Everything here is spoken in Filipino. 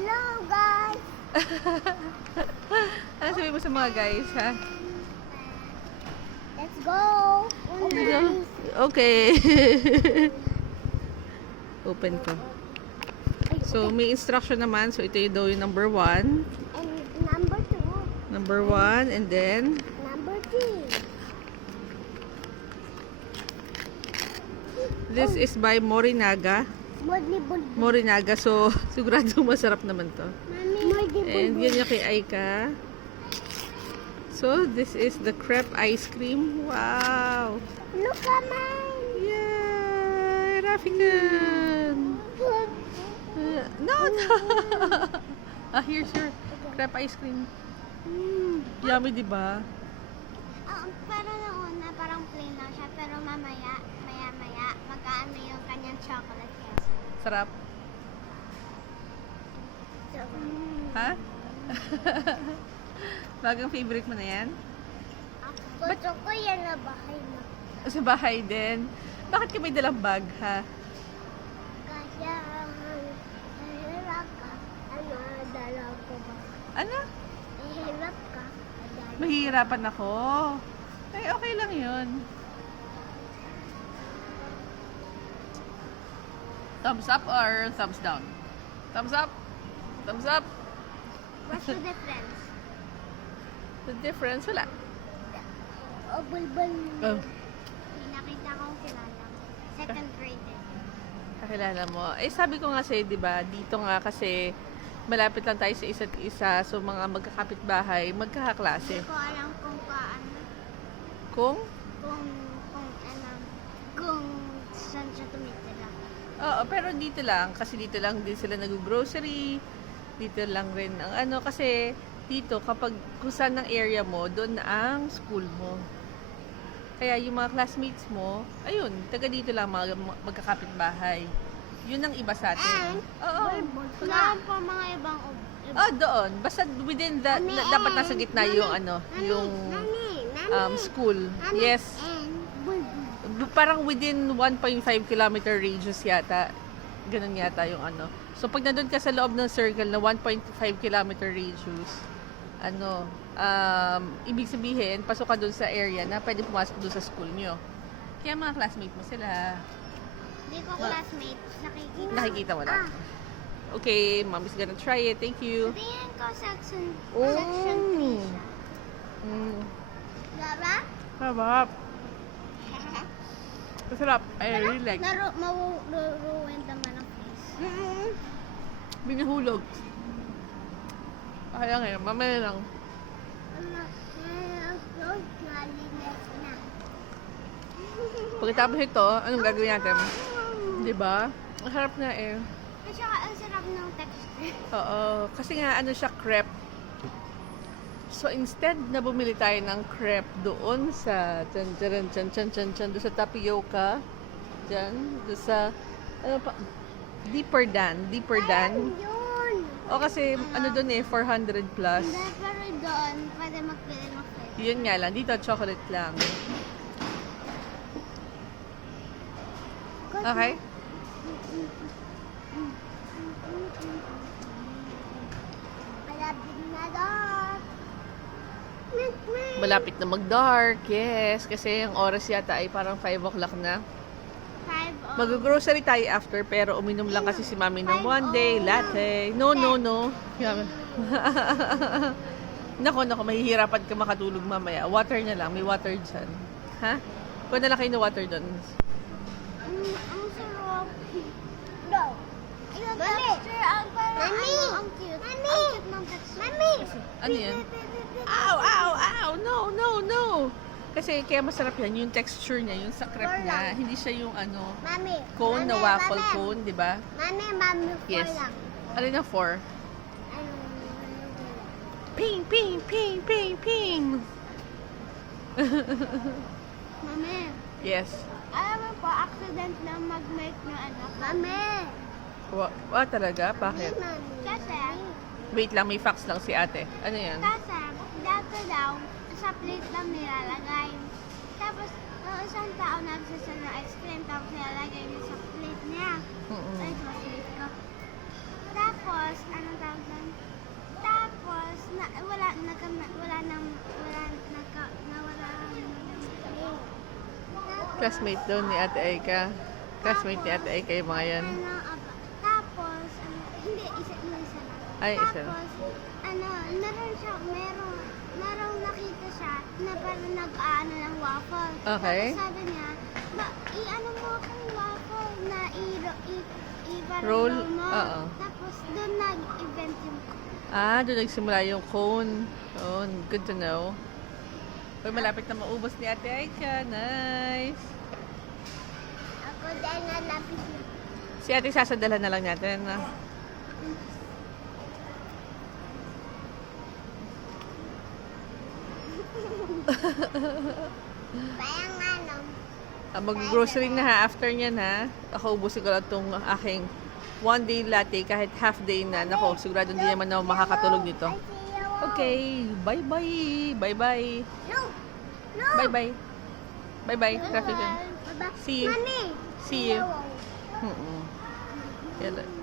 Hello, guys! Ano sabi mo sa mga guys, ha? Let's go! Okay. Open ko. So, may instruction naman. So, ito yung daw yung number 1. And number 2. Number 1, and then Number 3. this is by Morinaga. Morinaga. So, sigurado masarap naman to. And yan yung kay Aika. So, this is the crepe ice cream. Wow! Look at mine! Yay! Rafikan! No, no! Here's your crepe ice cream. Yummy, di ba? Pero noon na parang plain lang siya, pero maya, mag-aano yung kanyang chocolate yes. Sarap. So, Ha? Bagang favorite mo na yan? gusto ko yan na bahay na. Sa bahay din. Bakit ka may dalang bag, ha? Kaya, hirap ka. Ano, dala ko ba? Ano? Hirap ka. Mahihirapan ako. Ay, okay lang yun. Thumbs up or thumbs down? Thumbs up? Thumbs up? What's the difference? The difference, wala. O, bulbul. Oh. Nakita kong kilala. Second grade eh. Kakilala mo. Eh, sabi ko nga sa'yo, di ba, dito nga kasi malapit lang tayo sa isa't isa. So, mga magkakapitbahay, magkakaklase. Hindi ko alam kung paano. Kung? Kung saan siya tumitira. Oo, pero dito lang. Kasi dito lang din sila nag-grocery. Dito lang rin ang ano. Kasi dito, kapag kung saan ang area mo, doon ang school mo. Kaya yung mga classmates mo, ayun, taga dito lang magkakapitbahay. Yun ang iba sa atin. Oo. Wala pa mga ibang Oh, doon. Basta within the, dapat nasa gitna yung ano, yung school. Yes. Parang within 1.5 kilometer radius yata. Ganun yata yung ano. So, pag nandun ka sa loob ng circle na 1.5 kilometer radius, ano, ibig sabihin, pasok ka dun sa area na pwede pumasok dun sa school nyo. Kaya mga classmate mo sila. Hindi ko classmate. Nakikita mo lang. Okay, mom is gonna try it. Thank you. Tingin ko section Oh. 3 siya. Diba? Sarap. Masarap. I really like. Maruruin naman ang face. Binihulog. Kaya ngayon, mamaya lang. Malinis na. Pagkatapos ito, anong gagawin natin? Diba? Ang harap nga eh. At saka ang sarap ng texture. Oo. Kasi nga, ano siya, crepe. So, instead na bumili tayo ng crepe doon sa doon sa tapioca. Diyan. Doon sa, ano pa, Deeper Dan. Yun! O kasi, ano doon eh, 400 plus. Hindi, pero doon, pwede magpili ng flavor. Yun nga lang. Dito, chocolate lang. Okay? Malapit na dark. Malapit na mag-dark. Yes. Kasi ang oras yata ay parang 5 o'clock na. 5 Mag-grocery tayo after, pero uminom lang kasi si mami ng one day latte. No. Yan. Nako, mahihirapan ka makatulog mamaya. Water na lang. May water dyan. Ha? Kuha na lang kayo ng water doon. Ang sarap. No. Yung texture, ang parang ang cute. Ang cute ng texture. Mami! Ano yan? Ow! No! Kasi kaya masarap yan, yung texture niya, yung sa crepe niya, hindi siya yung ano, Mami! cone na waffle cone, di ba? Mami, Yes. lang. Ano na 4? Ping! Mami, Yes. alam mo po, accident lang mag-make na anak. Mami! Talaga? Bakit? Kasi, Wait lang, may fax lang si ate. Ano yan? dati daw, sa plate lang nilalagay. Tapos, isang tao nagsasal ng ice cream, tapos nilalagay niya sa plate niya. Mm-mm. Ay, sa plate ko. Tapos, anong tawag Classmate doon ni Ate Aika. Classmate ni Ate Aika yung mga yan. Tapos, hindi, isa lang. Ay, isa lang. Tapos, merong nakita siya na parang nag-aano ng waffle. Okay. Tapos sabi niya, i-ano mo akong waffle na Roll? mo. Oo. Tapos, doon nag-event yung Doon nagsimula yung cone. Oh, good to know. Uy, malapit na maubos ni Ate Aika. Nice. ako dahil nalapit na. Si Ate sasadala na lang natin. Parang ano, Mag-grocery na ha, after nyan ha. Ako ubusin ko lang itong aking one day latte kahit half day na. Nako, sigurado hindi naman ako makakatulog dito. I see yellow. Okay, bye-bye. Bye-bye. No. No. Bye-bye. Bye-bye, traffic. Bye-bye. See you. Mommy. See you. Yellow. Mm-mm. Yan.